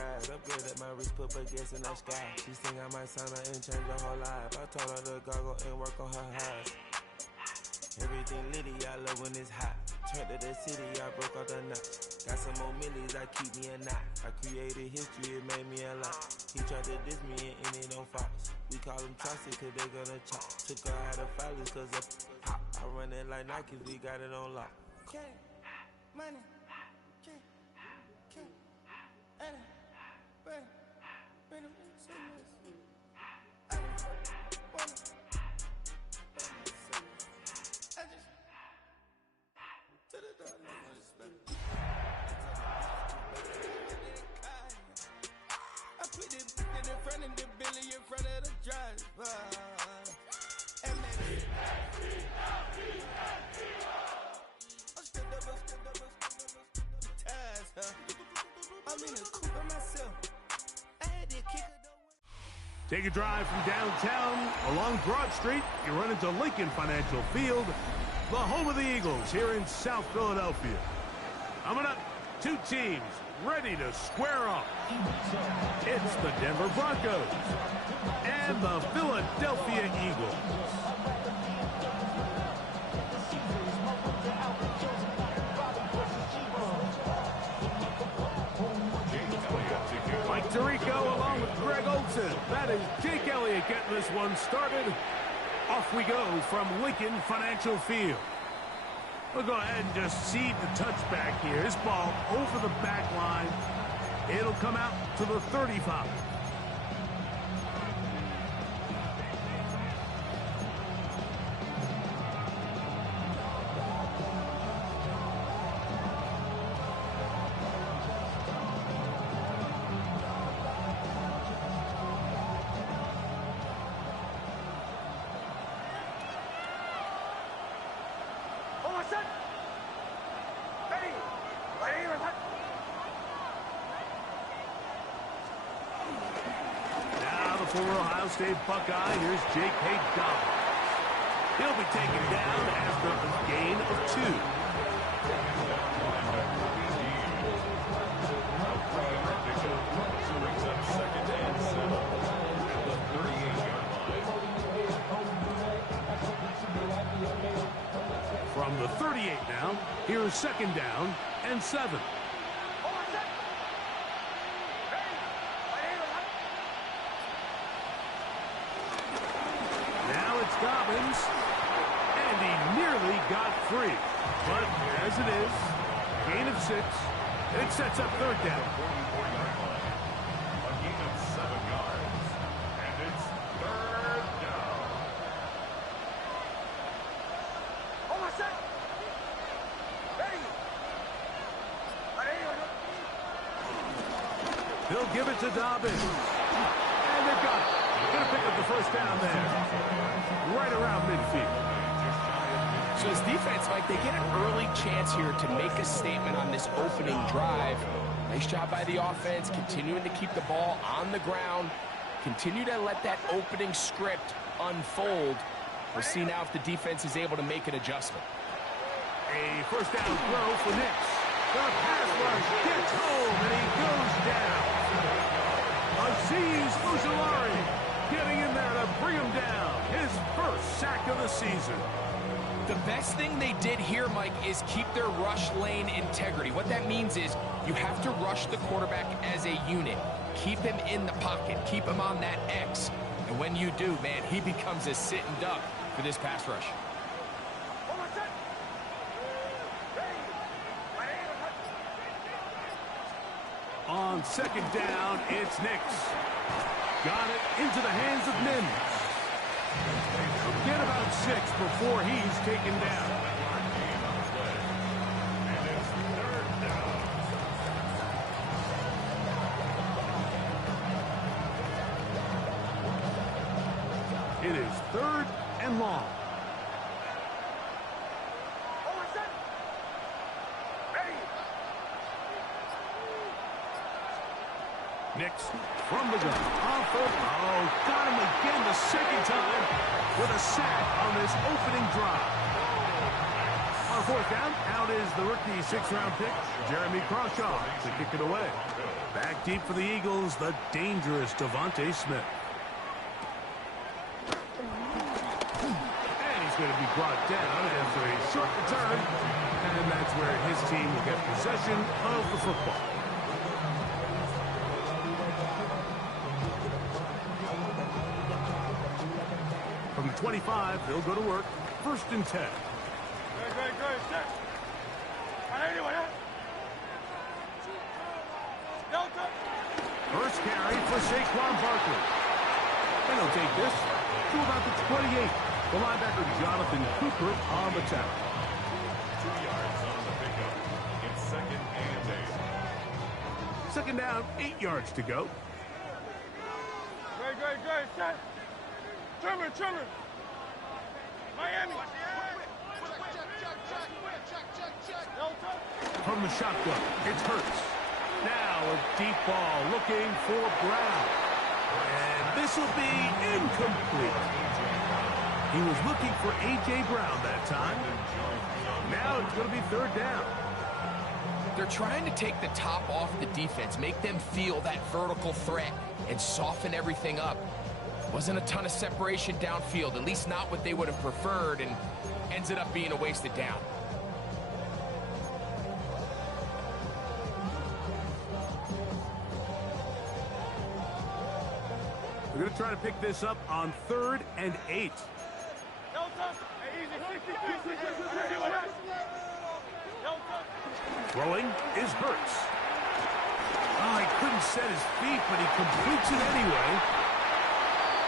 guys. Upgrade at my wrist, put baguettes in the sky. She think I might sign her and change her whole life. I told her to goggle and work on her highs. Everything litty, I love when it's hot. Turned to the city, I broke out the notch. Got some more millies, I keep me a knot. I created history, it made me a lot. He tried to diss me and it on Fox. We call them Chaucer cause they gonna chop. Took her out of filers cause of pop. I run it like Nike, we got it on lock. Okay, money, okay, Anna, bring them so much. I just to the door, I put it in front of the Billy in front of the driver. And then I'm in a coupe by myself. I had to kick it. Take a drive from downtown along Broad Street. You run into Lincoln Financial Field, the home of the Eagles here in South Philadelphia. Coming up, two teams ready to square off. It's the Denver Broncos and the Philadelphia Eagles. Mike Tirico along with Greg Olson. That is Jake Elliott getting this one started. Off we go from Lincoln Financial Field. We'll go ahead and just seed the touchback here. This ball over the back line. It'll come out to the 35. Former Ohio State Buckeye, here's Jake Hayes. He'll be taken down after a gain of 2. From the 38 now, here's second down and 7. Dobbins, and he nearly got free. But as it is, gain of 6, it sets up third down. A gain of 7 yards, and it's third down. Almost set. Ready. They'll give it to Dobbins, and they've got it. Going to pick up the first down there, right around midfield. So this defense, Mike, they get an early chance here to make a statement on this opening drive. Nice job by the offense, continuing to keep the ball on the ground, continue to let that opening script unfold. We'll see now if the defense is able to make an adjustment. A first down throw for Nix. The pass rush gets home, and he goes down. Azeez Ojulari getting in there to bring him down. His first sack of the season. The best thing they did here, Mike, is keep their rush lane integrity. What that means is you have to rush the quarterback as a unit. Keep him in the pocket. Keep him on that X. And when you do, man, he becomes a sitting duck for this pass rush. On second down, it's Nix. Got it into the hands of Mims. Get about 6 before he's taken down. And it's third down. It is third and long. Nix from the gun. Oh, got him again the second time with a sack on this opening drive. On fourth down, out is the rookie 6th-round pick, Jeremy Crawshaw, to kick it away. Back deep for the Eagles, the dangerous Devontae Smith. And he's going to be brought down after a short return. And that's where his team will get possession of the football. From the 25, they'll go to work. 1st and 10. First carry for Saquon Barkley. And he'll take this to about the 28. The linebacker Jonathan Cooper on the tackle. 2 yards on the pickup. It's 2nd and 8. 2nd down, 8 yards to go. Great. Set. Trimmer. Miami. From the shotgun, it's Hurts. Now a deep ball looking for Brown. And this will be incomplete. He was looking for A.J. Brown that time. Now it's going to be 3rd down. They're trying to take the top off the defense, make them feel that vertical threat, and soften everything up. Wasn't a ton of separation downfield, at least not what they would have preferred, and ends up being a wasted down. We're going to try to pick this up on 3rd and 8. Throwing is Hurts. Oh, he couldn't set his feet, but he completes it anyway.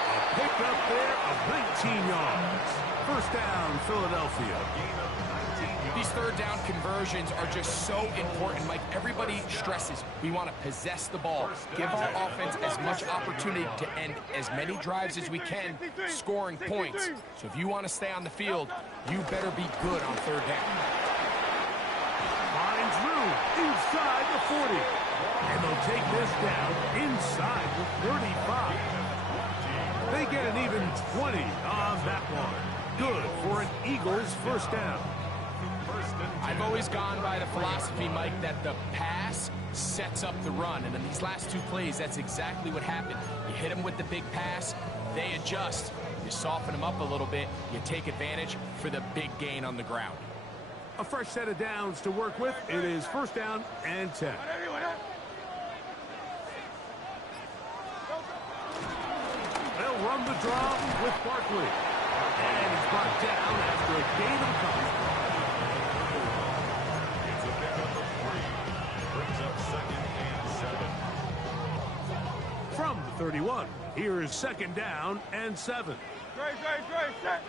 A pickup there of 19 yards. 1st down, Philadelphia. These 3rd down conversions are just so important, Mike. Everybody stresses we want to possess the ball, give our offense as much opportunity to end as many drives as we can, scoring points. So if you want to stay on the field, you better be good on 3rd down. Finds room inside the 40. And they'll take this down inside the 35. They get an even 20 on that one. Good for an Eagles 1st down. I've always gone by the philosophy, Mike, that the pass sets up the run. And in these last 2 plays, that's exactly what happened. You hit them with the big pass, they adjust. You soften them up a little bit, you take advantage for the big gain on the ground. A fresh set of downs to work with. It is 1st down and 10. They'll run the draw with Barkley. And he's brought down after a gain of a couple. It's a pickup of 3. Brings up 2nd and 7. From the 31, here is 2nd down and 7. Great. Set.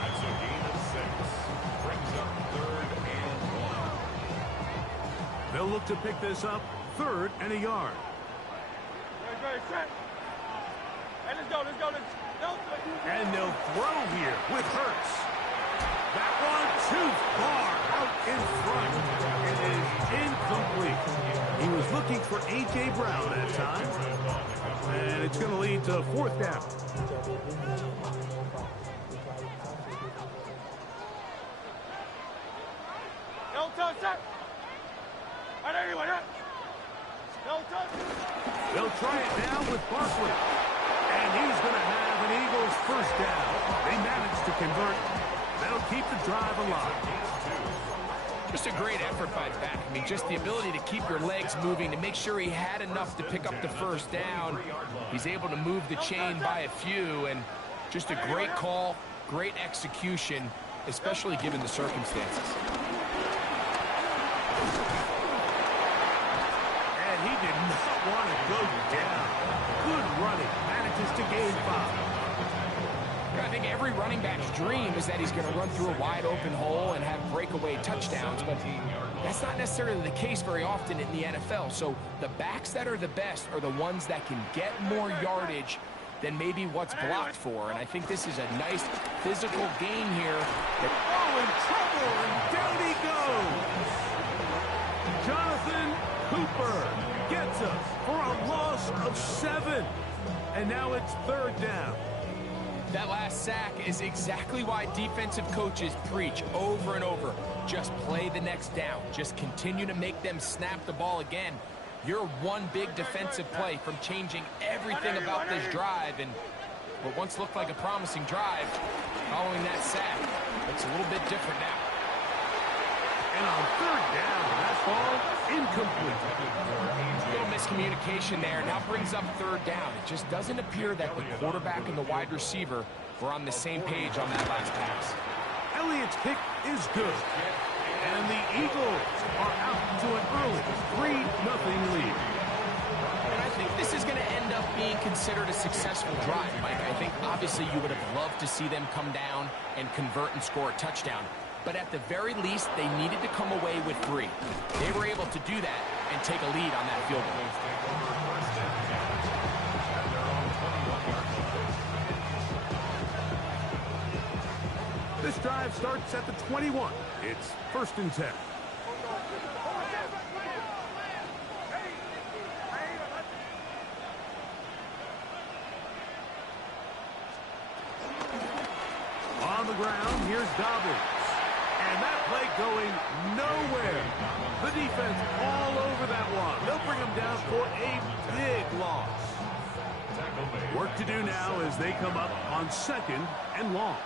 That's a gain of 6. Brings up 3rd and 1. They'll look to pick this up 3rd and a yard. Great. Set. Hey, let's go. And they'll throw here with Hurts. That one too far out in front. It is incomplete. He was looking for A.J. Brown that time. And it's going to lead to 4th down. They'll try it now with Barkley. And he's going to have an Eagles 1st down. They managed to convert. That'll keep the drive alive. Just a great effort by the back. I mean, just the ability to keep your legs moving, to make sure he had enough to pick up the 1st down. He's able to move the chain by a few, and just a great call, great execution, especially given the circumstances. And he did not want to go down. Good running. Manages to gain 5. I think every running back's dream is that he's going to run through a wide open hole and have breakaway touchdowns, but that's not necessarily the case very often in the NFL. So the backs that are the best are the ones that can get more yardage than maybe what's blocked for. And I think this is a nice physical gain here. Oh, in trouble, and down he goes. Jonathan Cooper gets up for a loss of 7. And now it's 3rd down. That last sack is exactly why defensive coaches preach over and over. Just play the next down. Just continue to make them snap the ball again. You're one big defensive play from changing everything about this drive. And what once looked like a promising drive, following that sack, looks a little bit different now. And on 3rd down, that ball incomplete. A little miscommunication there. Now brings up 3rd down. It just doesn't appear that the quarterback and the wide receiver were on the same page on that last pass. Elliott's kick is good. And the Eagles are out to an early 3-0 lead. And I think this is going to end up being considered a successful drive, Mike. I think obviously you would have loved to see them come down and convert and score a touchdown. But at the very least, they needed to come away with 3. They were able to do that and take a lead on that field goal. This drive starts at the 21. It's 1st and 10. On the ground, here's Dobbins. And that play going nowhere. The defense all over that one. They'll bring them down for a big loss. Work to do now as they come up on 2nd and long.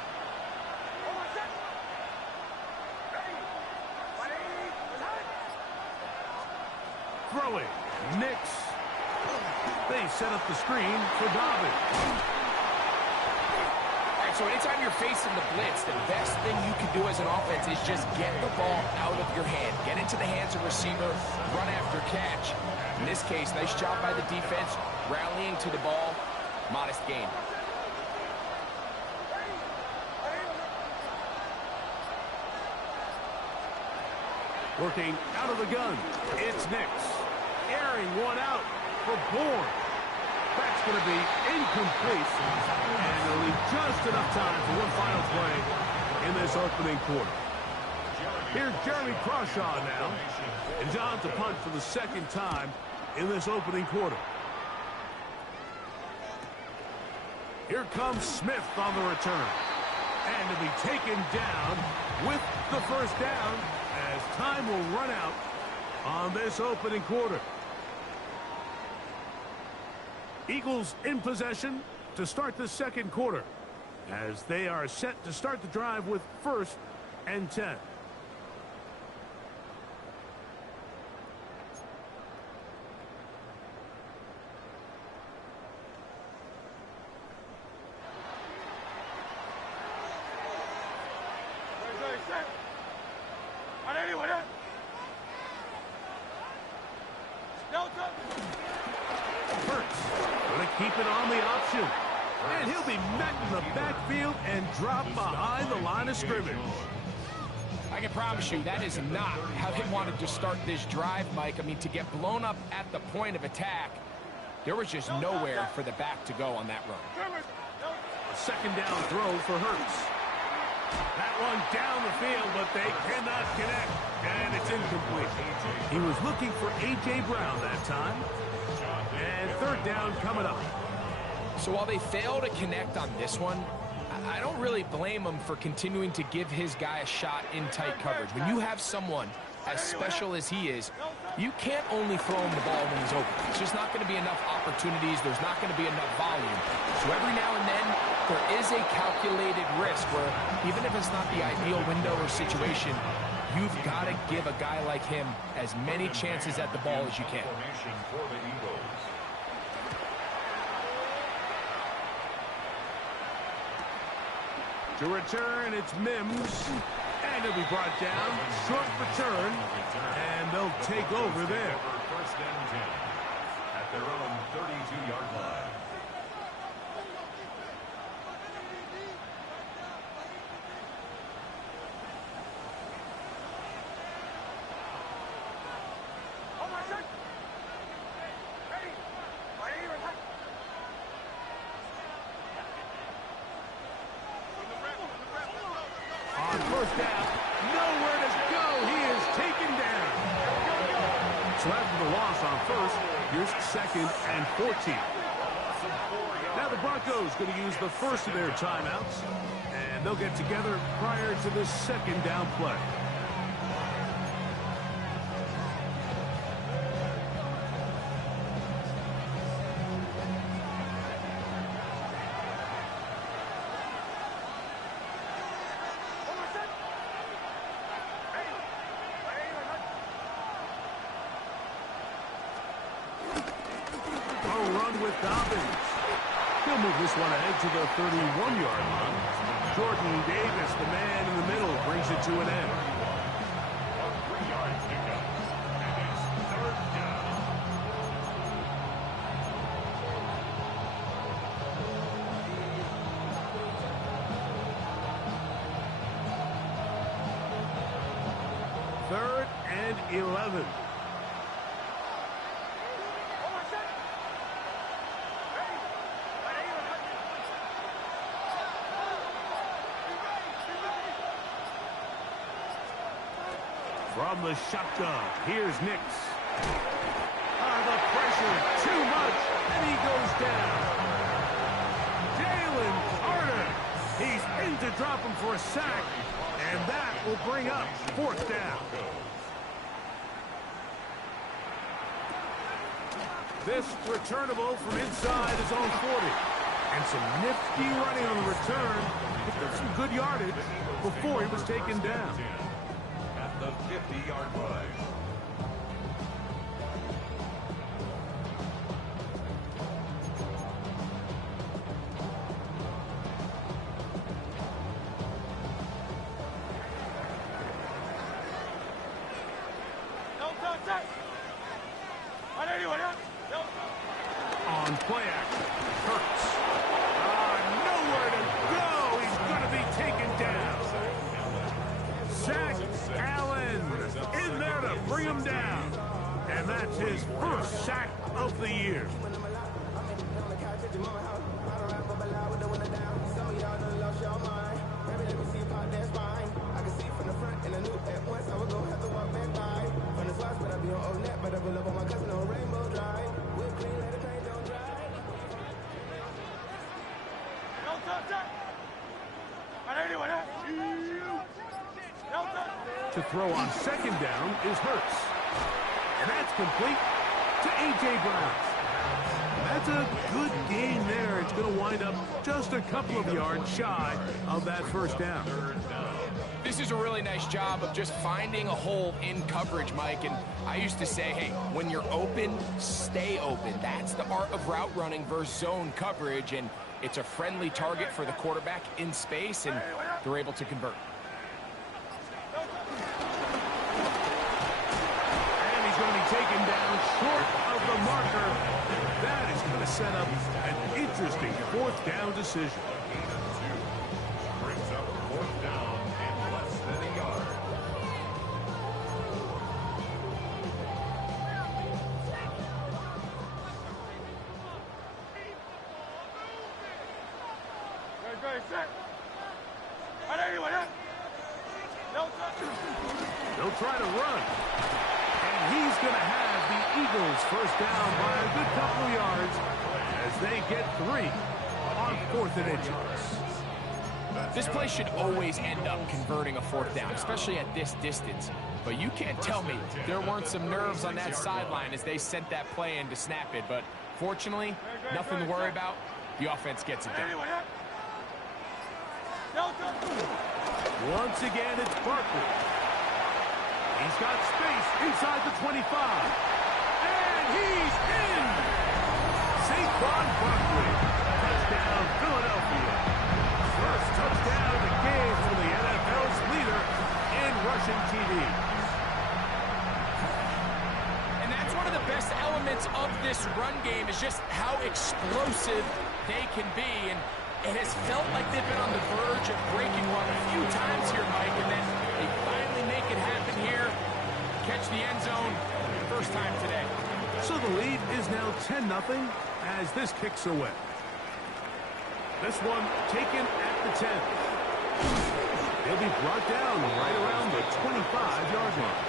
Throwing. Nix. They set up the screen for Dobbins. So anytime you're facing the blitz, the best thing you can do as an offense is just get the ball out of your hand. Get into the hands of receiver, run after catch. In this case, nice job by the defense, rallying to the ball. Modest gain. Working out of the gun. It's Nix. Airing one out for Bourne. That's going to be incomplete. And they'll leave just enough time for one final play in this opening quarter. Here's Jeremy Crawshaw now. And John to punt for the 2nd time in this opening quarter. Here comes Smith on the return. And to be taken down with the 1st down as time will run out on this opening quarter. Eagles in possession to start the 2nd quarter as they are set to start the drive with 1st and 10. Keep it on the option. And he'll be met in the backfield and dropped behind the line of scrimmage. I can promise you that is not how they wanted to start this drive, Mike. I mean, to get blown up at the point of attack, there was just nowhere for the back to go on that run. A 2nd down throw for Hurts. That one down the field, but they cannot connect. And it's incomplete. He was looking for A.J. Brown that time. And 3rd down coming up. So while they fail to connect on this one, I don't really blame him for continuing to give his guy a shot in tight coverage. When you have someone as special as he is, you can't only throw him the ball when he's open. It's just not going to be enough opportunities. There's not going to be enough volume. So every now and then, there is a calculated risk where even if it's not the ideal window or situation, you've got to give a guy like him as many chances at the ball as you can. To return, it's Mims. And he'll be brought down. Short return. And they'll take over there. 1st and 10 at their own 32-yard line. On 1st down, nowhere to go. He is taken down. So after the loss on 1st, Here's 2nd and 14. Now the Broncos going to use the first of their timeouts, and they'll get together prior to the 2nd down play. He'll move this one ahead to the 31-yard line. Jordan Davis, the man in the middle, brings it to an end. A 3-yard pickup, and it's 3rd down. Third and 11. From the shotgun, here's Nix. The pressure, too much, and he goes down. Jalen Carter, he's in to drop him for a sack, and that will bring up 4th down. This returnable from inside his own 40. And some nifty running on the return. Picked up some good yardage before he was taken down. At the 50-yard line. On play action, Hurts. Nowhere to go. He's going to be taken down. Zach Allen in there to bring him down. And that's his first sack of the year. To throw on 2nd down is Hurts. And that's complete to A.J. Brown. That's a good gain there. It's going to wind up just a couple of yards shy of that 1st down. This is a really nice job of just finding a hole in coverage, Mike. And I used to say, hey, when you're open, stay open. That's the art of route running versus zone coverage. And it's a friendly target for the quarterback in space, and they're able to convert. And he's going to be taken down short of the marker. That is going to set up an interesting 4th down decision. Brings up 4th down and less than a yard. They'll try to run. And he's going to have the Eagles 1st down by a good couple of yards as they get 3 on 4th and inches. This play should always end up converting a 4th down, especially at this distance. But you can't tell me there weren't some nerves on that sideline as they sent that play in to snap it. But fortunately, nothing to worry about. The offense gets it done. Once again, it's Barkley. He's got space inside the 25. And he's in! Saquon Barkley. Touchdown, Philadelphia. First touchdown of the game for the NFL's leader in rushing TD. And that's one of the best elements of this run game is just how explosive they can be. And it has felt like they've been on the verge of breaking one a few times here, Mike, and then they finally make it happen here. Catch the end zone, first time today. So the lead is now 10-0 as this kicks away. This one taken at the 10. They'll be brought down right around the 25-yard line.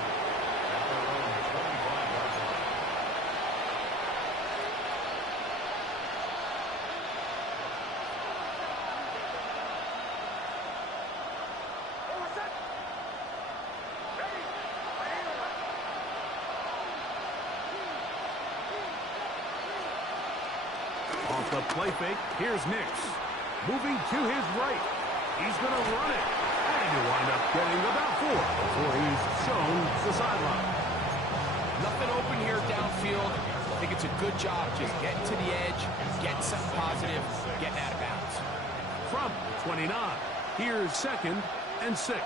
the play fake. Here's Nix. Moving to his right. He's going to run it. And he'll wind up getting about 4 before he's shown the sideline. Nothing open here downfield. I think it's a good job just getting to the edge, getting something positive, getting out of bounds. From 29, here's 2nd and 6.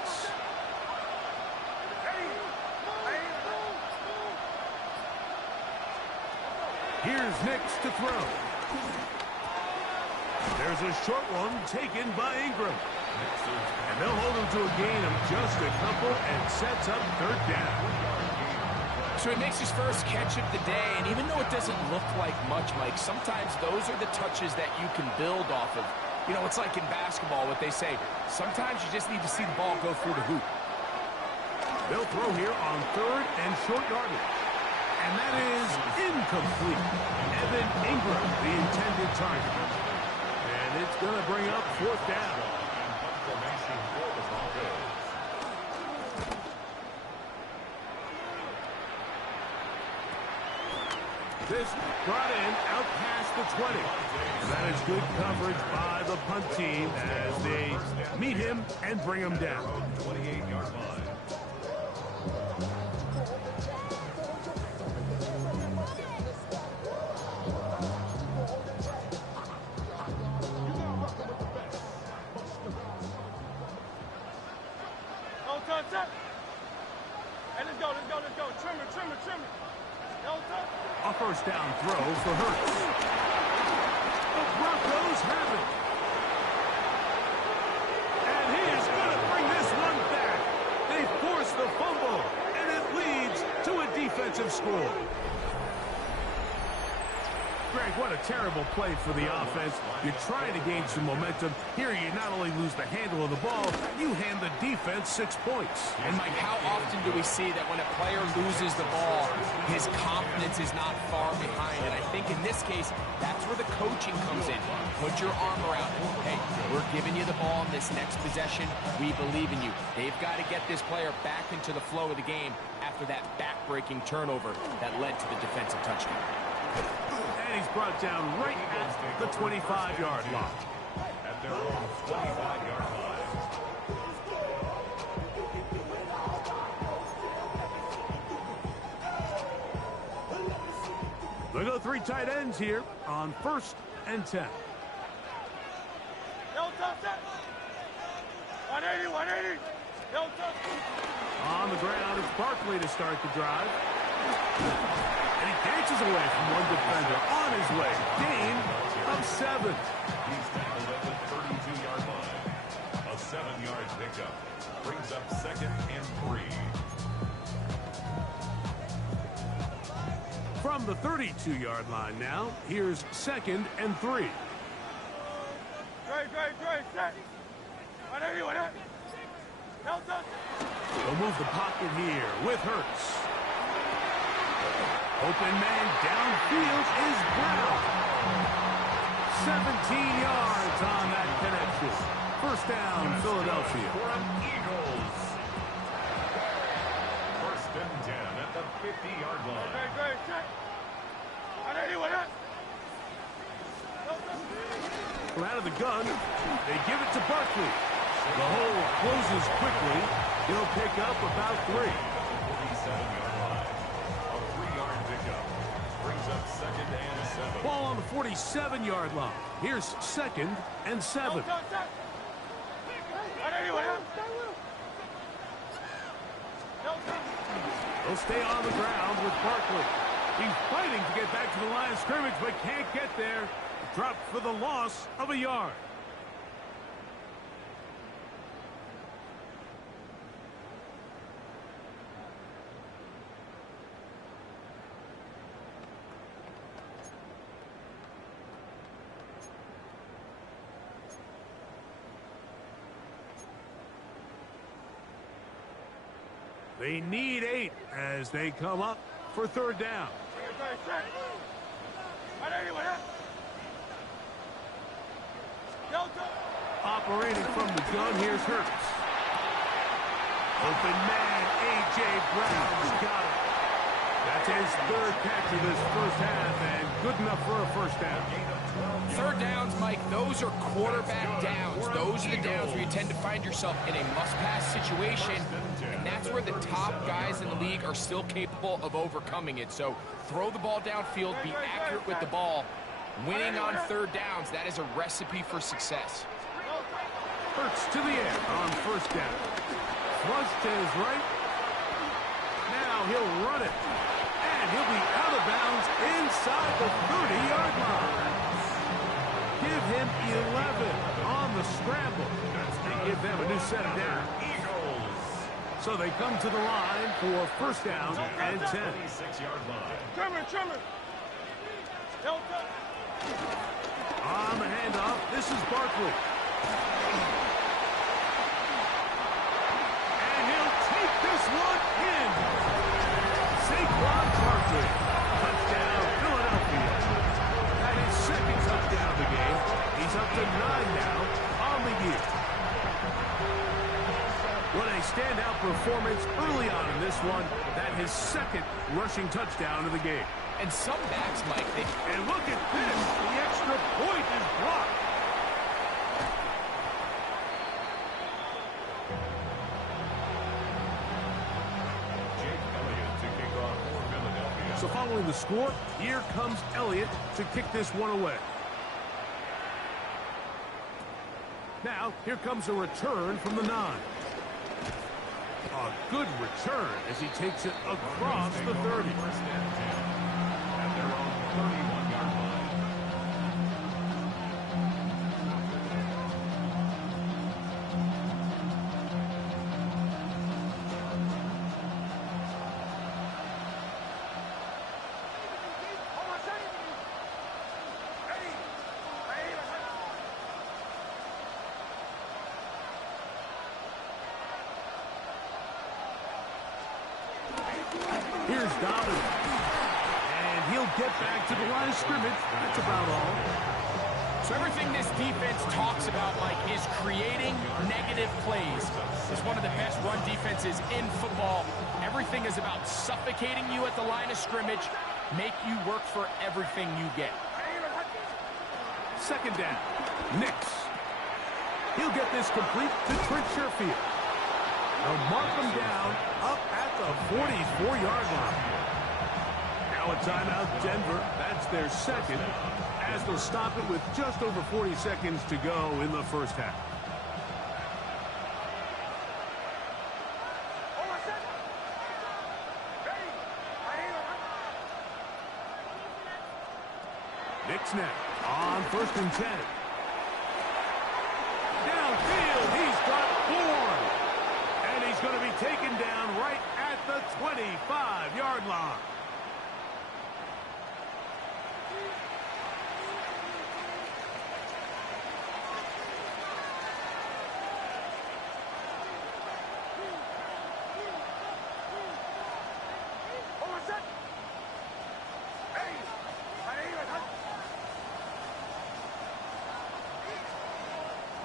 Here's Nix to throw. There's a short one taken by Ingram. And they'll hold him to a gain of just a couple and sets up 3rd down. So he makes his first catch of the day, and even though it doesn't look like much, Mike, sometimes those are the touches that you can build off of. You know, it's like in basketball, what they say, sometimes you just need to see the ball go through the hoop. They'll throw here on 3rd and short yardage. And that is incomplete. Evan Ingram, the intended target. And it's going to bring up 4th down. This brought in out past the 20. And that is good coverage by the punt team as they meet him and bring him down. 28-yard line. Hey, let's go. Trim it. A 1st down throw for Hurts. The Broncos have it. And he is going to bring this one back. They force the fumble, and it leads to a defensive score. Greg, what a terrible play for the offense. You're trying to gain some momentum. Here you not only lose the handle of the ball, you hand the defense 6 points. And, Mike, how often do we see that when a player loses the ball, his confidence is not far behind? And I think in this case, that's where the coaching comes in. Put your arm around him. Hey, we're giving you the ball in this next possession. We believe in you. They've got to get this player back into the flow of the game after that back-breaking turnover that led to the defensive touchdown. And he's brought down right at the 25-yard line. At their own 25-yard line. They go 3 tight ends here on 1st and 10. 180. On the ground, it's Barkley to start the drive. And he dances away from one defender on his way. Gain of 7. He's tackled at the 32-yard line. A 7-yard pickup. Brings up 2nd and 3. From the 32-yard line now, here's 2nd and 3. Dre, set. 180. They'll move the pocket here with Hurts. Open man downfield is Brown. 17 yards on that connection. 1st down, Philadelphia. Eagles. 1st and 10 at the 50-yard line. Dre, set. 180. From out of the gun, they give it to Barkley. The hole closes quickly. He'll pick up about 3. 47-yard line. A 3-yard pickup. Brings up 2nd and 7. Ball on the 47-yard line. Here's 2nd and 7. They'll stay on the ground with Barkley. He's fighting to get back to the line of scrimmage, but can't get there. Dropped for the loss of a yard. They need 8 as they come up for 3rd down. Operating from the gun, here's Hurts. Open man, A.J. Brown's got it. That's his third catch of this first half, and good enough for a first down. Third downs, Mike, those are quarterback downs. Those are the downs where you tend to find yourself in a must-pass situation, and that's where the top guys in the league are still capable of overcoming it. So throw the ball downfield, be accurate with the ball. Winning on third downs, that is a recipe for success. Hurts to the air on first down. Flush to his right. Now he'll run it. And he'll be out of bounds inside the 30-yard line. Give him 11 on the scramble. And give them a new set of downs. So they come to the line for first down and 10. 26-yard line. Trimmer. On the handoff, this is Barkley. And he'll take this one in. Saquon Barkley. Touchdown, Philadelphia. That is second touchdown of the game. He's up to 9 now on the year. What a standout performance early on in this one. That his second rushing touchdown of the game. And some backs, Mike, And look at this. The extra point is blocked. So following the score, here comes Elliott to kick this one away. Now, here comes a return from the 9. A good return as he takes it across the 30. At their own 31-yard line. Here's Dobbins. And he'll get back to the line of scrimmage. That's about all. So everything this defense talks about, Mike, is creating negative plays. It's one of the best run defenses in football. Everything is about suffocating you at the line of scrimmage, make you work for everything you get. Second down. Nix. He'll get this complete to Trent Sherfield. They'll mark him down up at the 44-yard line. Now a timeout, Denver. That's their second, as they'll stop it with just over 40 seconds to go in the first half. Nix now on 1st and 10. Downfield, he's got Bourne. And he's going to be taken down right at the 25-yard line.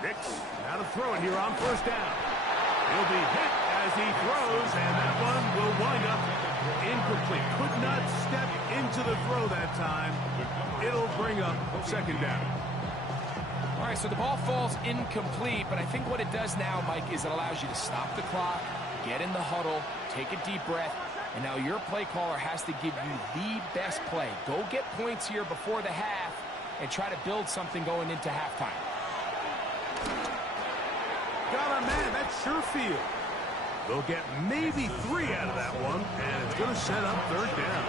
Nix, now to throw it here on first down. He'll be hit as he throws, and that one will wind up incomplete. Could not step into the throw that time. It'll bring up second down. All right, so the ball falls incomplete, but I think what it does now, Mike, is it allows you to stop the clock, get in the huddle, take a deep breath, and now your play caller has to give you the best play. Go get points here before the half and try to build something going into halftime. Got a man, that's Sherfield. They'll get maybe 3 out of that one, and it's going to set up third down.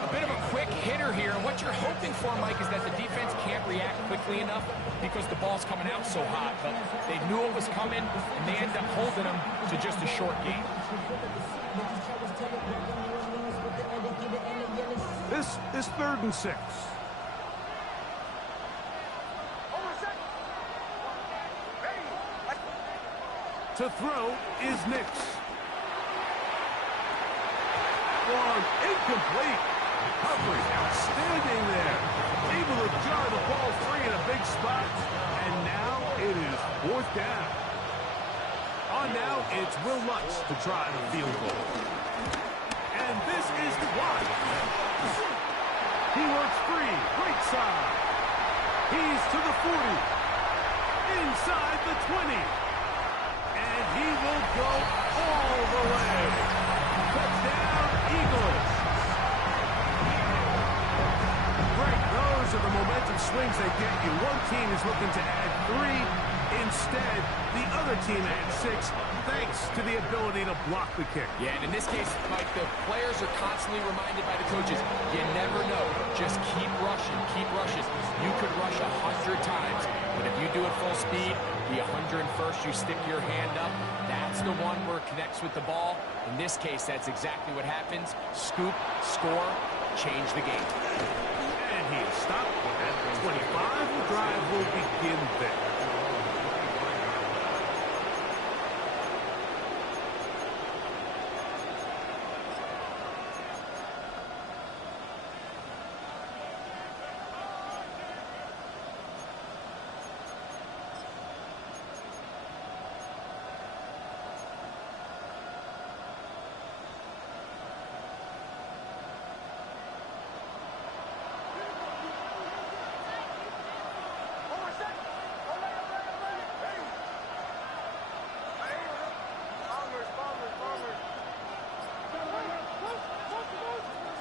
A bit of a quick hitter here, and what you're hoping for, Mike, is that the defense can't react quickly enough because the ball's coming out so hot. But they knew it was coming, and they end up holding them to just a short gain. This is 3rd and 6. To throw is Nix. One incomplete. Coverage outstanding there. Able to jar the ball free in a big spot. And now it is 4th down. On now, it's Will Lutz to try the field goal. And this is wide. He works free, right side. He's to the 40. Inside the 20. And he will go all the way. Touchdown, Eagles. Greg, those are the momentum swings they get you. One team is looking to add 3. Instead, the other team adds 6, thanks to the ability to block the kick. Yeah, and in this case, Mike, the players are constantly reminded by the coaches, you never know. Just keep rushing, keep rushing. You could rush 100 times, but if you do it full speed, the 101st, you stick your hand up. That's the one where it connects with the ball. In this case, that's exactly what happens. Scoop, score, change the game. And he is stopped at 25. The drive will begin there.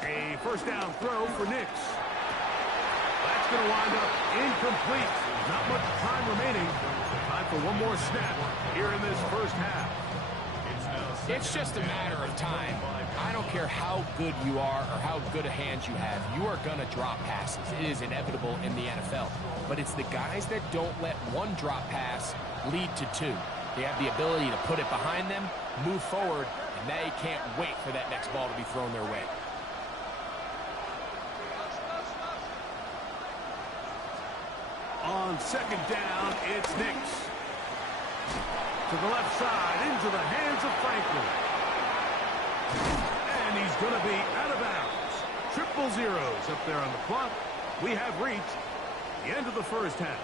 A first down throw for Nix. That's going to wind up incomplete. Not much time remaining. Time for one more snap here in this first half. It's just a matter of time. I don't care how good you are or how good a hand you have. You are going to drop passes. It is inevitable in the NFL. But it's the guys that don't let one drop pass lead to 2. They have the ability to put it behind them, move forward, and they can't wait for that next ball to be thrown their way. On second down, it's Nix. To the left side, into the hands of Franklin. And he's going to be out of bounds. Triple zeros up there on the clock. We have reached the end of the first half.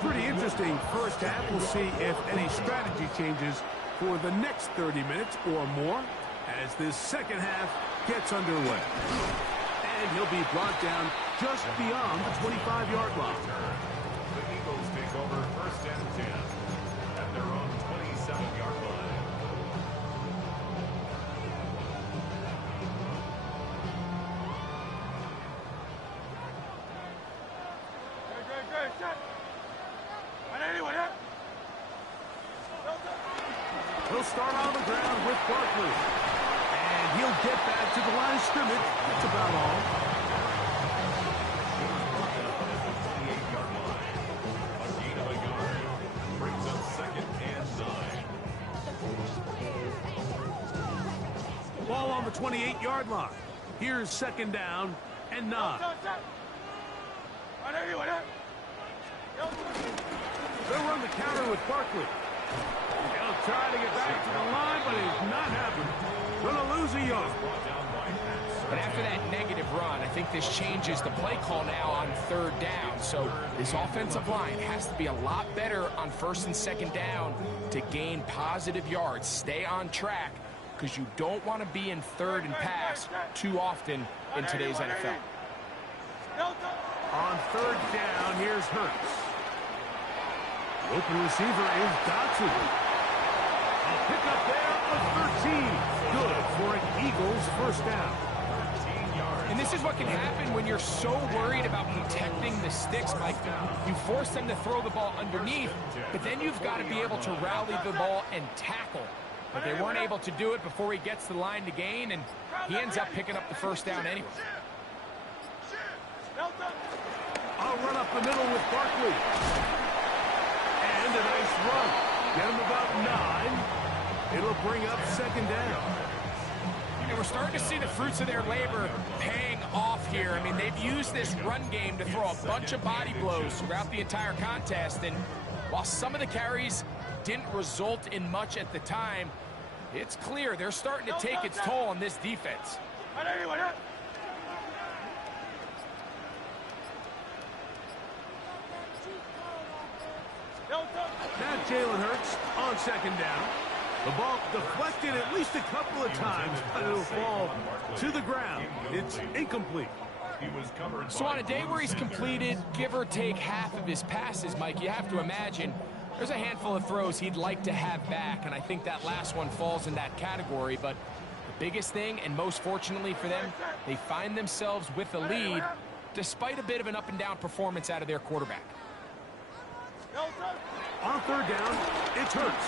Pretty interesting first half. We'll see if any strategy changes for the next 30 minutes or more as this second half gets underway. And he'll be brought down just beyond the 25-yard line. The Eagles take over first and 10 at their own 27-yard line. Good, shot. He'll start on the ground with Barkley. And he'll get back to the line of scrimmage. That's about all. A gain of a yard brings up second and 9. Ball on the 28-yard line. Here's second down and 9. They'll run the counter with Barkley. He'll try to get back to the line, but it's not happening. Gonna lose a yard. But after that negative run, I think this changes the play call now on third down. So this offensive line has to be a lot better on first and second down to gain positive yards. Stay on track because you don't want to be in third and pass too often in today's NFL. On third down, here's Hurts. The open receiver is Dotson. A pickup there of 13. Good for an Eagles first down. And this is what can happen when you're so worried about protecting the sticks, Mike. You force them to throw the ball underneath, but then you've got to be able to rally the ball and tackle. But they weren't able to do it before he gets the line to gain, and he ends up picking up the first down anyway. I'll run up the middle with Barkley. And a nice run. Get him about 9. It'll bring up second down. And we're starting to see the fruits of their labor paying off here. I mean, they've used this run game to throw a bunch of body blows throughout the entire contest. And while some of the carries didn't result in much at the time, it's clear they're starting to take its toll on this defense. Now Jalen Hurts on second down. The ball deflected at least a couple of times, but it'll fall to the ground. It's incomplete. So on a day where he's completed, give or take half of his passes, Mike, you have to imagine there's a handful of throws he'd like to have back, and I think that last one falls in that category. But the biggest thing, and most fortunately for them, they find themselves with a lead despite a bit of an up-and-down performance out of their quarterback. On third down, it's Hurts.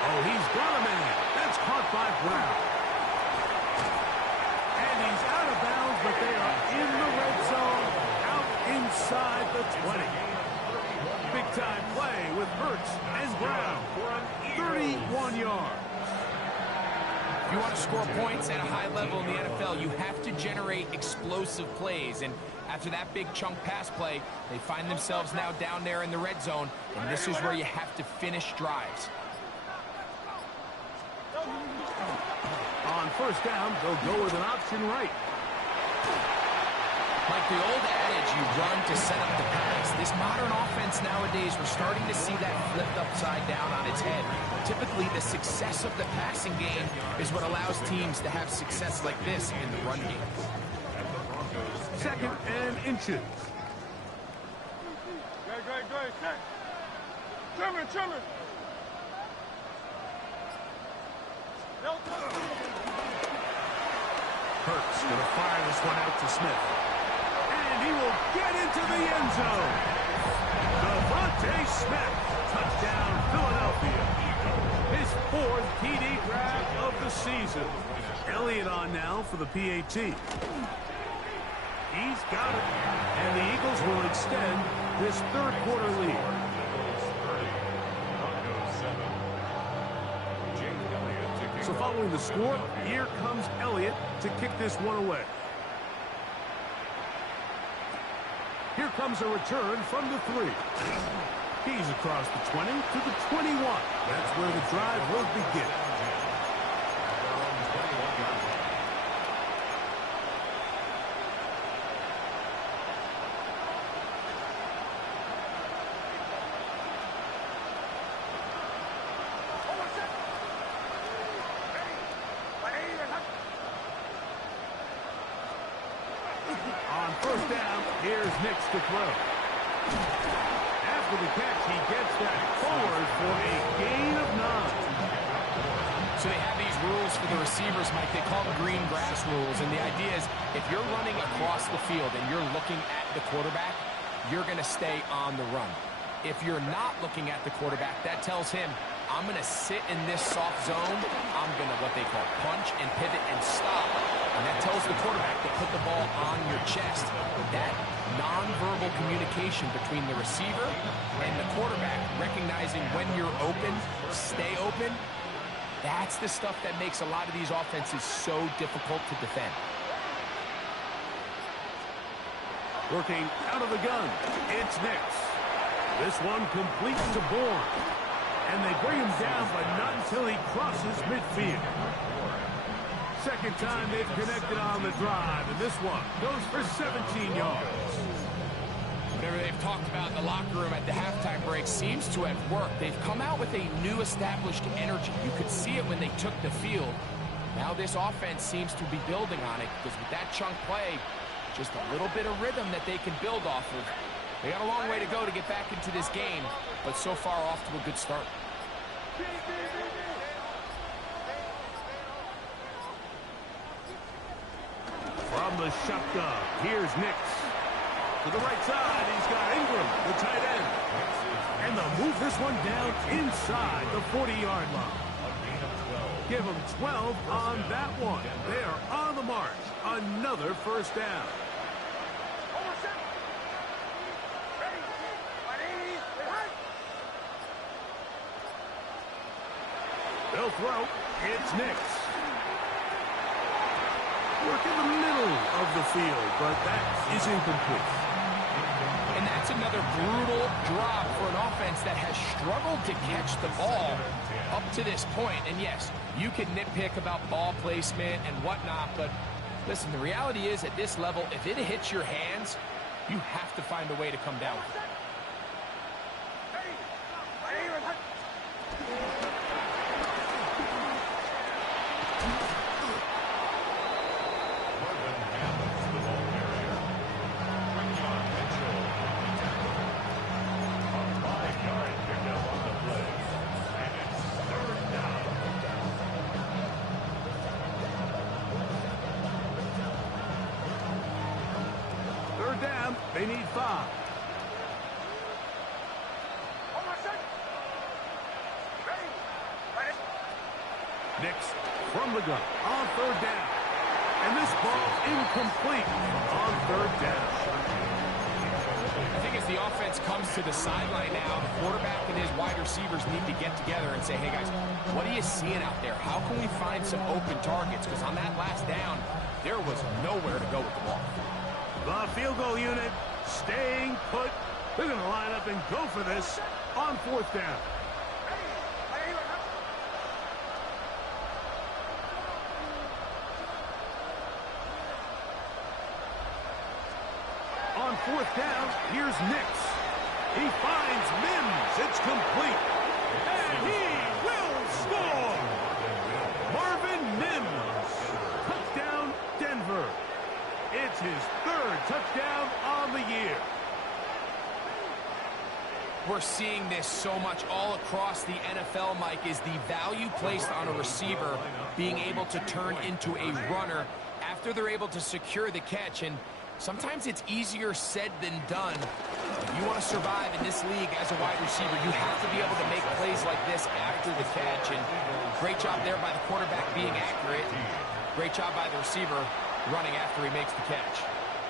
Oh, he's got a man. That's caught by Brown. And he's out of bounds, but they are in the red zone, out inside the 20. Big-time play with Hurts and Brown for 31 yards. If you want to score points at a high level in the NFL, you have to generate explosive plays. And after that big chunk pass play, they find themselves now down there in the red zone, and this is where you have to finish drives. On first down, they'll go with an option right. Like the old adage, you run to set up the pass. This modern offense nowadays, we're starting to see that flipped upside down on its head. Typically, the success of the passing game is what allows teams to have success like this in the run game. Second and inches. Great. Trimmer. Hurts going to fire this one out to Smith. And he will get into the end zone. Devontae Smith, touchdown Philadelphia. His fourth TD grab of the season. Elliott on now for the PAT. He's got it. And the Eagles will extend this third quarter lead. So following the score, here comes Elliott to kick this one away. Here comes a return from the 3. He's across the 20 to the 21. That's where the drive will begin. First down, here's Nix to throw. After the catch, he gets that forward for a gain of 9. So they have these rules for the receivers, Mike. They call them green grass rules. And the idea is if you're running across the field and you're looking at the quarterback, you're going to stay on the run. If you're not looking at the quarterback, that tells him, I'm going to sit in this soft zone. I'm going to what they call punch and pivot and stop. And that tells the quarterback to put the ball on your chest. That nonverbal communication between the receiver and the quarterback, recognizing when you're open, stay open, that's the stuff that makes a lot of these offenses so difficult to defend. Working out of the gun, it's Nix. This one complete to Bourne. And they bring him down, but not until he crosses midfield. Second time they've connected on the drive, and this one goes for 17 yards. Whatever they've talked about in the locker room at the halftime break seems to have worked. They've come out with a new established energy. You could see it when they took the field. Now this offense seems to be building on it, because with that chunk play, just a little bit of rhythm that they can build off of. They got a long way to go to get back into this game, but so far off to a good start. From the shotgun, here's Nix. To the right side, he's got Ingram, the tight end. And they'll move this one down inside the 40-yard line. Give them 12 on that one. They are on the march. Another first down. They'll throw. It's Nix. Work in the middle of the field, but that is incomplete. And that's another brutal drop for an offense that has struggled to catch the ball up to this point. And yes, you can nitpick about ball placement and whatnot, but listen, the reality is at this level, if it hits your hands, you have to find a way to come down with it. Third down, they need 5. Nix from the gun on third down. And this ball incomplete on third down. I think as the offense comes to the sideline now, the quarterback and his wide receivers need to get together and say, hey guys, what are you seeing out there? How can we find some open targets? Because on that last down, there was nowhere to go with the ball. The field goal unit staying put. They're going to line up and go for this on fourth down. On fourth down, here's Nix. He finds Mims. It's complete. And he will score. Marvin Mims. Touchdown, Denver. It's his 3rd touchdown on the year. We're seeing this so much all across the NFL, Mike, is the value placed on a receiver being able to turn into a runner after they're able to secure the catch. And sometimes it's easier said than done. If you want to survive in this league as a wide receiver, you have to be able to make plays like this after the catch. And great job there by the quarterback being accurate. Great job by the receiver running after he makes the catch.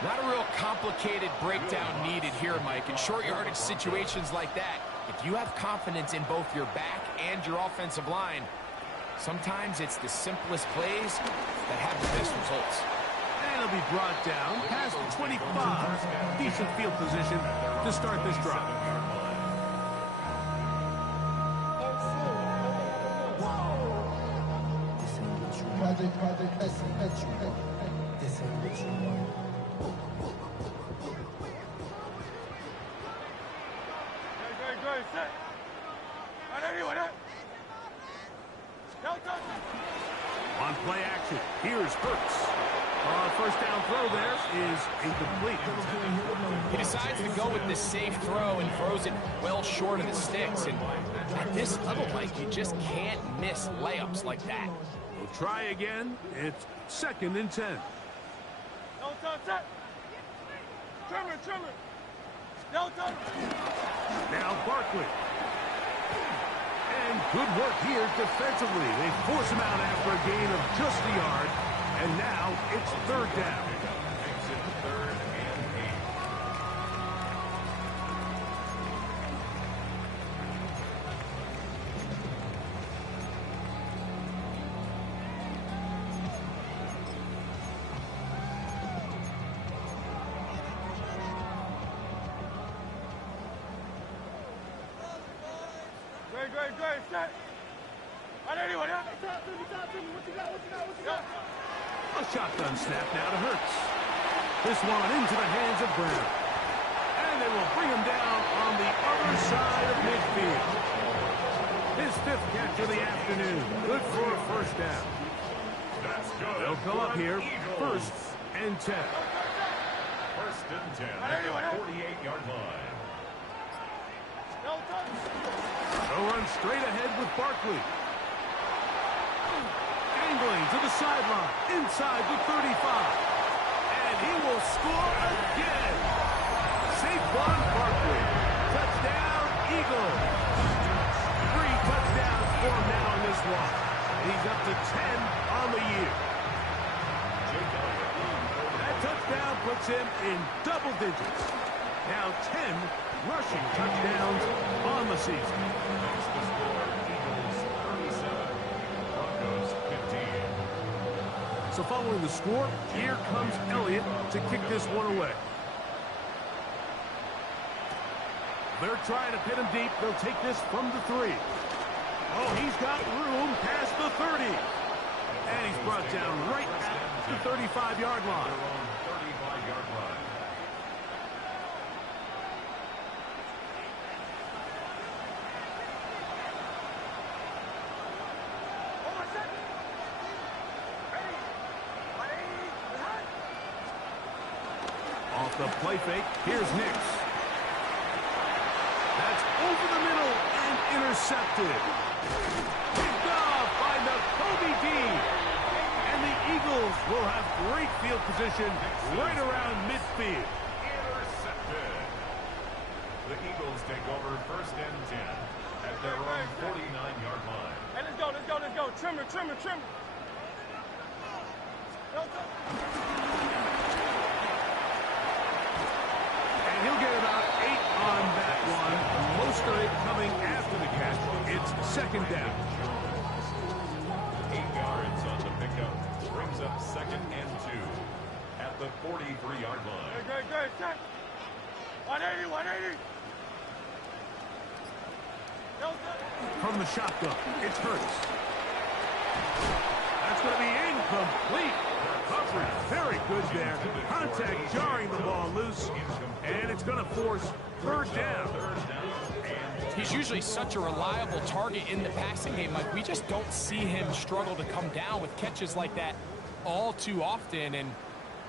Not a real complicated breakdown needed here, Mike. In short yardage situations like that, if you have confidence in both your back and your offensive line, sometimes it's the simplest plays that have the best results. And it'll be brought down past the 25. Decent field position to start this drive. On play action, here's Hurts. First down throw there is incomplete. He decides to go with the safe throw and throws it well short of the sticks. And at this level, Mike, you just can't miss layups like that. We'll try again. It's 2nd and 10. No time, set. Trimmer. No time. Now Barkley. And good work here defensively. They force him out after a gain of just a yard. And now it's 3rd down. Makes it 3rd and 8. Great, set. Anyone, yeah? Talk to me. What you got? A shotgun snap now to Hurts. This one into the hands of Brown. And they will bring him down on the other side of midfield. His 5th catch of the afternoon. Good for a first down. That's good. They'll come up here, Eagles. 1st and 10. 1st and 10 at the 48-yard line. They'll run straight ahead with Barkley. Angling to the sideline, inside the 35. And he will score again. Saquon Barkley. Touchdown, Eagles. 3 touchdowns for him now in this one. He's up to 10 on the year. That touchdown puts him in double digits. Now 10 rushing touchdowns on the season. That's the score. Eagles 37, Broncos 15. So following the score, here comes Elliott to kick this one away. They're trying to pin him deep. They'll take this from the 3. Oh, he's got room past the 30. And he's brought down right at the 35-yard line. 35-yard line. Off the play fake, here's Nix. That's over the middle and intercepted. Picked off by Nakobe Dean. And the Eagles will have great field position right around midfield. The Eagles take over 1st and 10 at their own 49-yard line. Hey, let's go, let's go, let's go. Trimmer, trimmer, trimmer. And he'll get about 8 on that one. Most of it coming after the catch. It's 2nd down. 8 yards on the pickup. Brings up 2nd and 2 at the 43-yard line. Great, set. 180, 180. From the shotgun, it's Hurts. That's going to be incomplete. Coverage very good there. Contact jarring the ball loose, and it's going to force 3rd down. He's usually such a reliable target in the passing game. Like, we just don't see him struggle to come down with catches like that all too often. And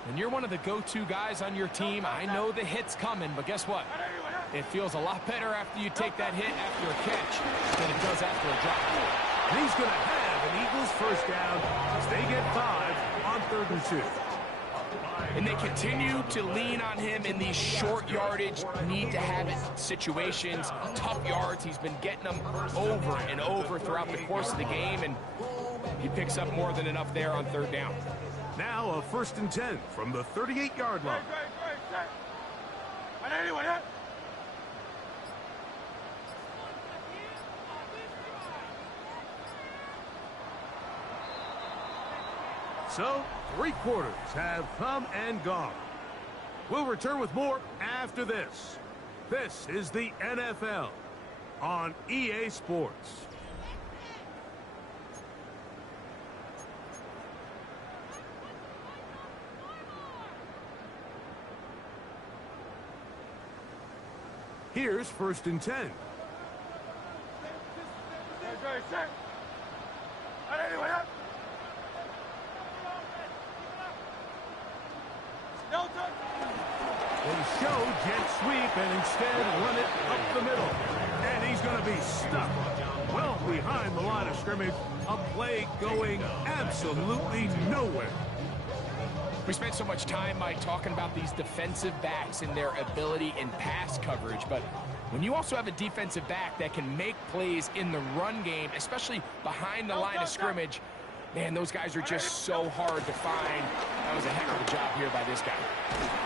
when you're one of the go-to guys on your team, I know the hit's coming, but guess what? It feels a lot better after you take that hit after a catch than it does after a drop. And he's going to have an Eagles 1st down as they get 5 on 3rd and 2. And they continue to lean on him in these short yardage, need-to-have-it situations, tough yards. He's been getting them over and over throughout the course of the game, and he picks up more than enough there on 3rd down. Now a 1st and 10 from the 38-yard line. Great, set. 180, 180. So, 3 quarters have come and gone. We'll return with more after this. This is the NFL on EA Sports. Here's 1st and 10. Great, set. 180, 180. They show jet sweep and instead run it up the middle. And he's going to be stuck well behind the line of scrimmage. A play going absolutely nowhere. We spent so much time, Mike, talking about these defensive backs and their ability in pass coverage, but when you also have a defensive back that can make plays in the run game, especially behind the line of scrimmage, man, those guys are just so hard to find. That was a heck of a job here by this guy.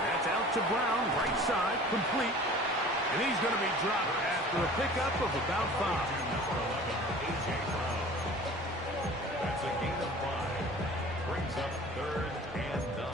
That's out to Brown, right side, complete. And he's going to be dropped after a pickup of about 5. That's a gain of 5. Brings up 3rd and 9.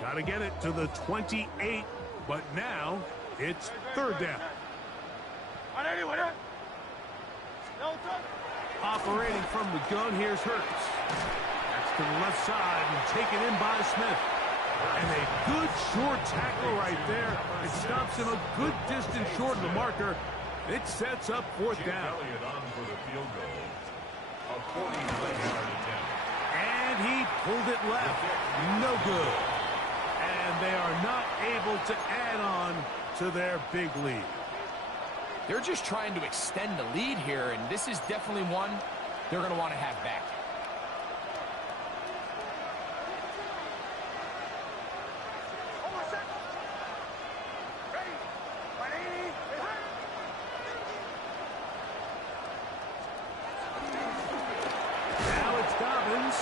Got to get it to the 28, but now it's 3rd down. 180, 180. Operating from the gun, here's Hurts. That's to the left side and taken in by Smith. And a good short tackle right there. It stops him a good distance short of the marker. It sets up 4th down. Elliott on for the field goal. A 49-yard attempt. And he pulled it left. No good. And they are not able to add on to their big lead. They're just trying to extend the lead here, and this is definitely one they're going to want to have back. Now it's Dobbins,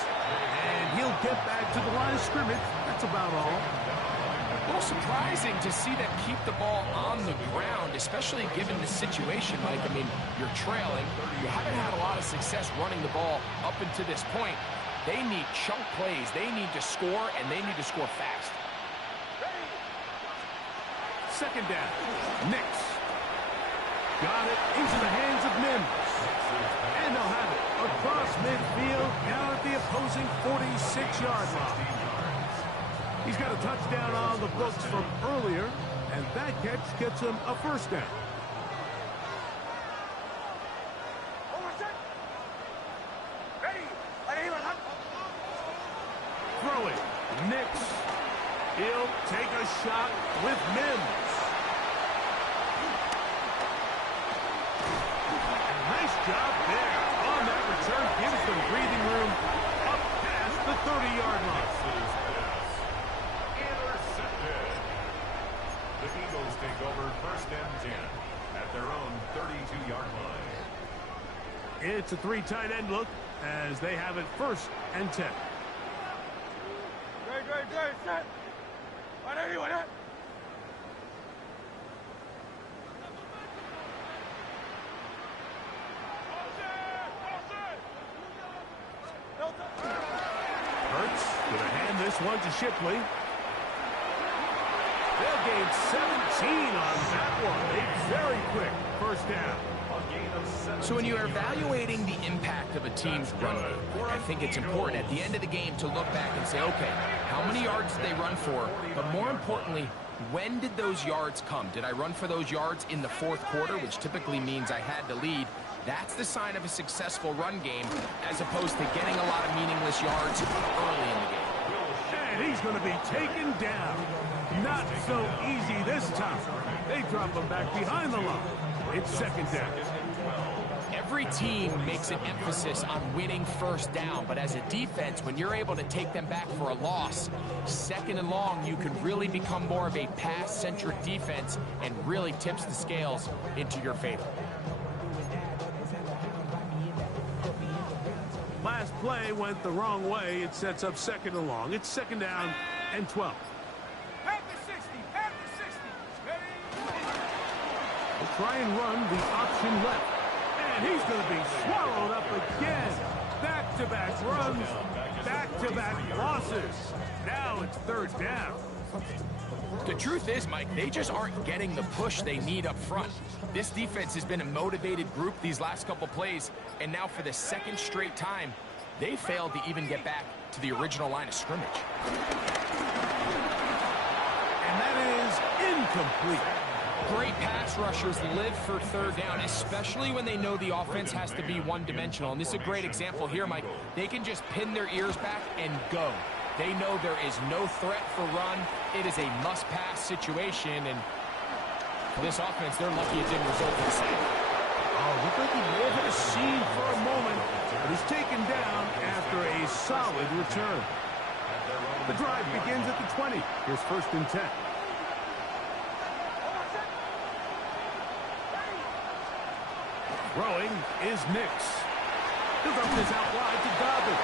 and he'll get back to the line of scrimmage. That's about all. A little surprising to see them keep the ball on the ground, especially given the situation, Mike. I mean, you're trailing. You haven't had a lot of success running the ball up until this point. They need chunk plays. They need to score, and they need to score fast. 2nd down. Nix. Got it into the hands of Mims. And they'll have it across midfield, down at the opposing 46-yard line. He's got a touchdown on the books from earlier, and that catch gets him a 1st down. Throwing. Nix. He'll take a shot with Mims. job there. On that return, gives them breathing room up past the 30-yard line. Intercepted. The Eagles take over 1st and 10 at their own 32-yard line. It's a 3 tight end look as they have it 1st and 10. Great, set. Right anyway, that. Hurts going to hand this one to Shipley. They'll gain 17 on that one. A very quick 1st down. So when you're evaluating the impact of a team's run game, I think it's important at the end of the game to look back and say, okay, how many yards did they run for? But more importantly, when did those yards come? Did I run for those yards in the 4th quarter, which typically means I had to lead? That's the sign of a successful run game, as opposed to getting a lot of meaningless yards early in the game. And he's going to be taken down. Not so easy this time. They drop him back behind the line. It's 2nd down. Every team makes an emphasis on winning 1st down, but as a defense, when you're able to take them back for a loss, 2nd and long, you can really become more of a pass-centric defense and really tips the scales into your favor. Last play went the wrong way. It sets up 2nd and long. It's 2nd down and 12. Have the 60. We'll try and run the option left. And he's going to be swallowed up again. Back-to-back runs, back-to-back losses. Now it's 3rd down. The truth is, Mike, they just aren't getting the push they need up front. This defense has been a motivated group these last couple plays, and now for the 2nd straight time, they failed to even get back to the original line of scrimmage. And that is incomplete. Great pass rushers live for 3rd down, especially when they know the offense has to be one-dimensional. And this is a great example here, Mike. They can just pin their ears back and go. They know there is no threat for run. It is a must-pass situation, and for this offense, they're lucky it didn't result in a sack. Oh, looked like he may have hit a seam for a moment, but is taken down after a solid return. The drive begins at the 20. Here's 1st and 10. Throwing is Nix. He'll dump this out wide to Dobbins.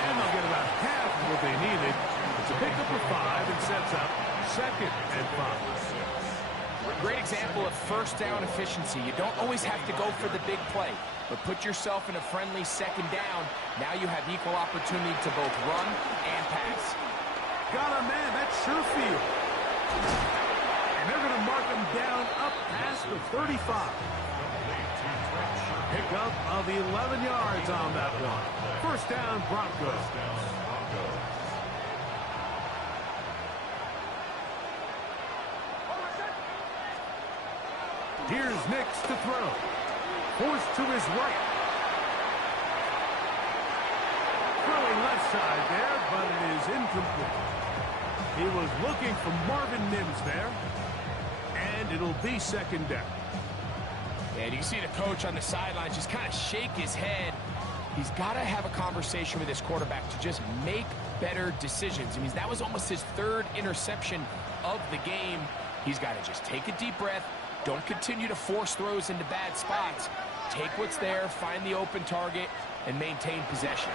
And they'll get about half of what they needed. It's a pickup of 5 and sets up 2nd and 5. Great example of 1st down efficiency. You don't always have to go for the big play, but put yourself in a friendly 2nd down. Now you have equal opportunity to both run and pass. Got a man, that's Sherfield. And they're going to mark him down up past the 35. Pickup of 11 yards on that one. 1st down, Broncos. Here's Nix to throw. Forced to his right. Throwing left side there, but it is incomplete. He was looking for Marvin Mims there. And it'll be 2nd down. And you can see the coach on the sideline just kind of shake his head. He's got to have a conversation with his quarterback to just make better decisions. I mean, that was almost his 3rd interception of the game. He's got to just take a deep breath. Don't continue to force throws into bad spots. Take what's there, find the open target, and maintain possession.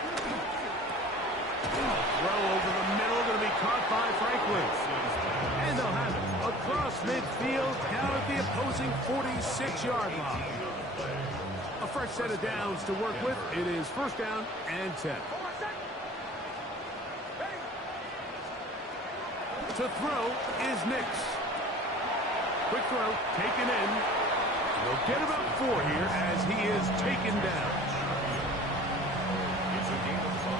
Throw over the middle, going to be caught by Franklin. And they'll have it across midfield, down at the opposing 46-yard line. A fresh set of downs to work with. It is 1st down and 10. To throw is Nix. Quick throw, taken in. They'll get about 4 here as he is taken down. It's a gain of 5.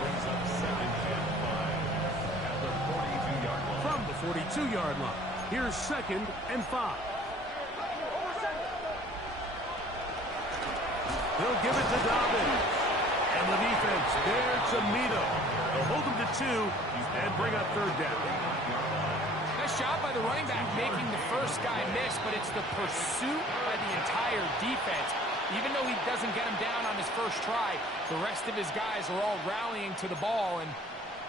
Brings up 2nd and 5 at the 42-yard line. From the 42-yard line, here's 2nd and 5. They'll give it to Dobbins. And the defense there to Mito. They'll hold him to 2 and bring up 3rd down. Nice job by the running back making the first guy miss, but it's the pursuit by the entire defense Even though he doesn't get him down on his first try, the rest of his guys are all rallying to the ball, and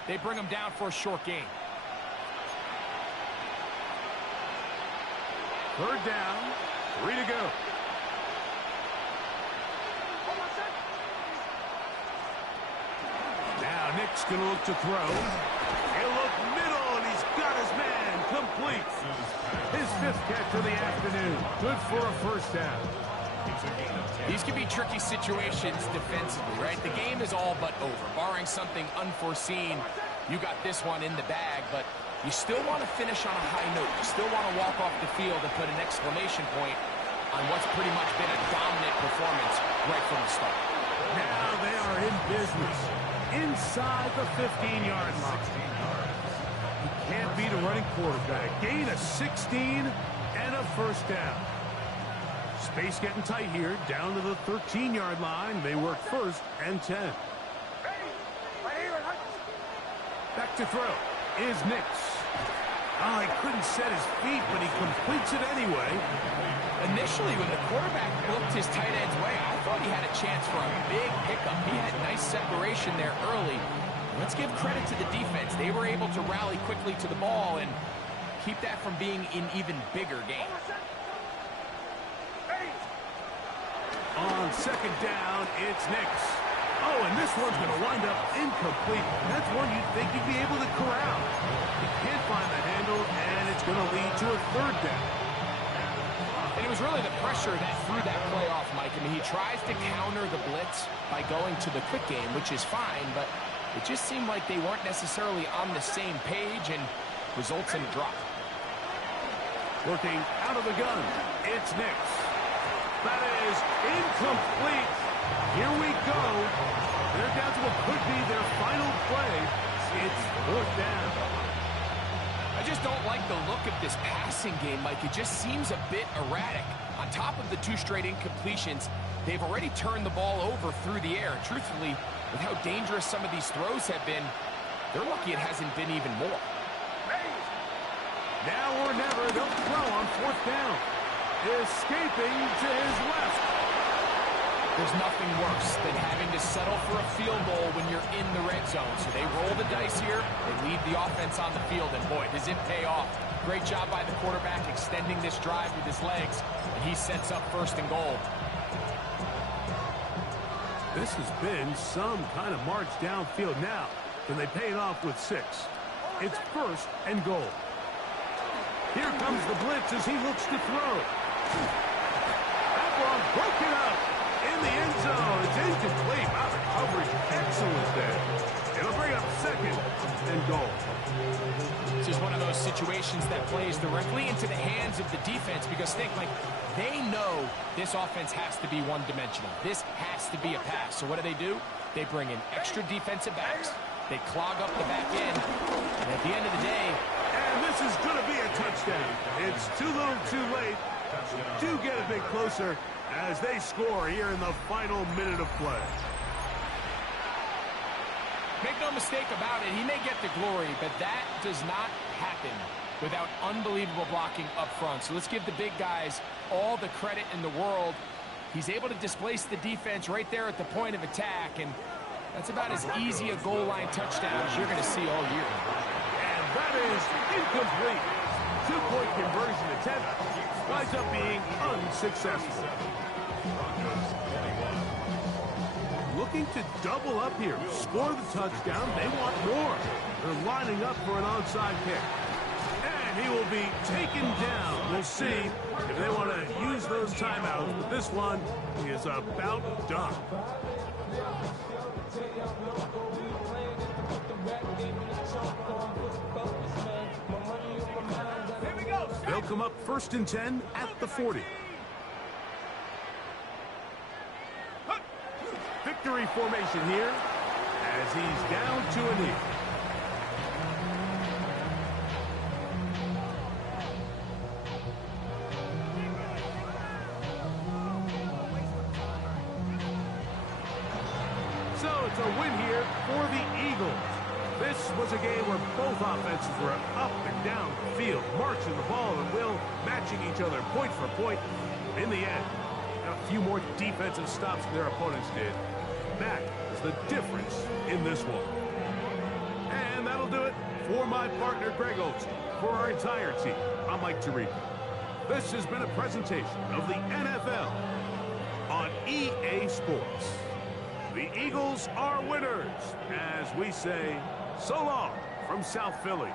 they bring him down for a short gain. Third down, 3 to go. Now Nick's going to look to throw. He'll look middle, and he's got his man complete. His 5th catch of the afternoon. Good for a first down. These can be tricky situations defensively, right? The game is all but over. Barring something unforeseen, you got this one in the bag, but you still want to finish on a high note. You still want to walk off the field and put an exclamation point on what's pretty much been a dominant performance right from the start. Now they are in business inside the 15-yard line. You can't beat a running quarterback. Gain of 16 and a first down. Space getting tight here, down to the 13-yard line. They work 1st and 10. Back to throw is Nix. Oh, he couldn't set his feet, but he completes it anyway. Initially, when the quarterback looked his tight end's way, I thought he had a chance for a big pickup. He had nice separation there early. Let's give credit to the defense. They were able to rally quickly to the ball and keep that from being an even bigger game. On 2nd down, it's Nix. Oh, and this one's going to wind up incomplete. That's one you'd think you'd be able to corral. He can't find the handle, and it's going to lead to a 3rd down. And it was really the pressure that threw that play off, Mike. I mean, he tries to counter the blitz by going to the quick game, which is fine, but it just seemed like they weren't necessarily on the same page, and results in a drop. Working out of the gun, it's Nix. That is incomplete. Here we go. They're down to what could be their final play. It's 4th down. I just don't like the look of this passing game, Mike. It just seems a bit erratic. On top of the 2 straight incompletions, they've already turned the ball over through the air. And truthfully, with how dangerous some of these throws have been, they're lucky it hasn't been even more. Now or never, they'll throw on 4th down. Escaping to his left. There's nothing worse than having to settle for a field goal when you're in the red zone. So they roll the dice here. They leave the offense on the field, and boy, does it pay off. Great job by the quarterback extending this drive with his legs, and he sets up 1st and goal. This has been some kind of march downfield. Now, can they pay it off with 6? It's 1st and goal. Here comes the blitz as he looks to throw. That one broken up in the end zone. It's incomplete. Wow, the coverage excellent there. It'll bring up 2nd and goal. This is one of those situations that plays directly into the hands of the defense because think, like, they know this offense has to be one-dimensional. This has to be a pass. So what do? They bring in extra defensive backs. They clog up the back end. And at the end of the day, and this is going to be a touchdown. It's too little, too late. Do get a bit closer as they score here in the final minute of play. Make no mistake about it, he may get the glory, but that does not happen without unbelievable blocking up front. So let's give the big guys all the credit in the world. He's able to displace the defense right there at the point of attack, and that's about as easy a goal line touchdown as you're going to see all year. And that is incomplete. 2-point conversion attempt winds up being unsuccessful. Looking to double up here, score the touchdown. They want more. They're lining up for an onside kick. And he will be taken down. We'll see if they want to use those timeouts, but this one is about done. They'll come up 1st and 10 at the 40. Victory formation here as he's down to a knee. So it's a win here for the Eagles. This was a game where both offenses were up and down the field, marching the ball at will, matching each other point for point. In the end, a few more defensive stops than their opponents did. That is the difference in this one. And that'll do it for my partner, Greg Olson. For our entire team, I'm Mike Tirico. This has been a presentation of the NFL on EA Sports. The Eagles are winners, as we say, so long from South Philly.